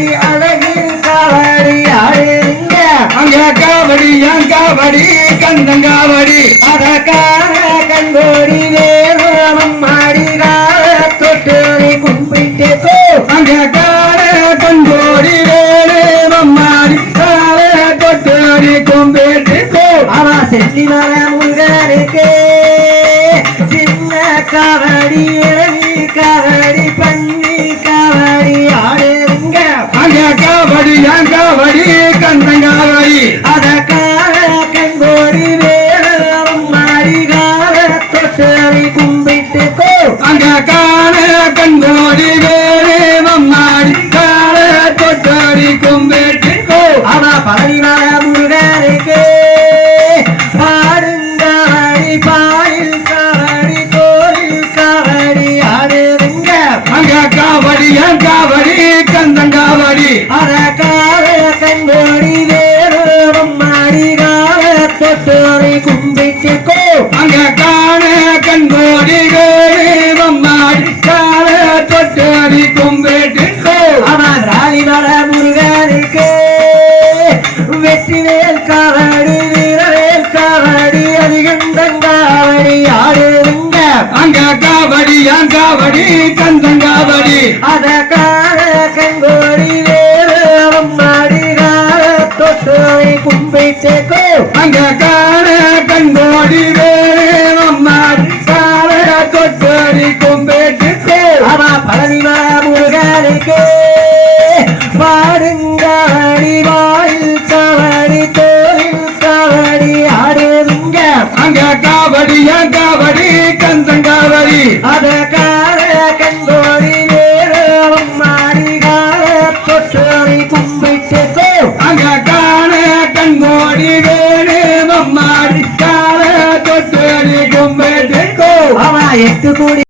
காவடி அழகில் காவடி ஆடுங்க அங்க காவடி என் காவடி கந்தங்காவடி அதற்கான கண்கோடி வேறும் மாடிகால தொட்டு கும்பிட்டு அங்க கால கண்கோடி வேணும் மாடி கால தொட்டு கும்பிட்டு அவா செல்லி வர முருகனுக்கு சின்ன காவடி இளவி காவடி பண்ணி காவடி ஆடுங்க அங்க காவடி என் காவடி கந்தங்காவடி அதற்கான கண்கோடி வேறும் மாடிகால தொட்டு கும்பிட்டு அங்க கால கண்கோடி வேணும் மாடி கால தொட்டு கும்பிட்டு அவா பழனி வர முருகனுக்கு பாடுங்காவடி பாயில் காவடி கோயில் காவடி ஆடுங்க அங்க காவடி என் காவடி கந்தங்காவடி அதற்காக கண்கோடி வேறும் மாடிகால தொட்டோரை கும்பிட்டு அங்க காண கண்கோடி வேணும் மாடி கால தொட்டு கும்பிட்டு அவன் ராணி வர முருகனுக்கு வெற்றி வேல் காவடி வீரவேல் காவடி அதிகந்தங்காவடி ஆடுங்க அங்க காவடி என் காவடி கந்தங்காவடி அதற்காக கண்கோடி வேறும் மாடிகால தொட்டோரை கும்பிட்டு அங்க காண கண்கோடி வேணும் மாடி கால தொட்டு கும்பிட்டு அவா பழனி வர முருகனுக்கு பாடுங்காவடி வாயில் காவடி கோயில் காவடி ஆடுங்க அங்க காவடி என் காவடி கந்தங்காவடி அதற்காக கண்கோடி வேறும் மாடிகால தொட்டோரை கும்பிட்டு அங்க காண கண்கோடி வேணும் மாடி கால தொட்டு கும்பிட்டு அவா 8 கோடி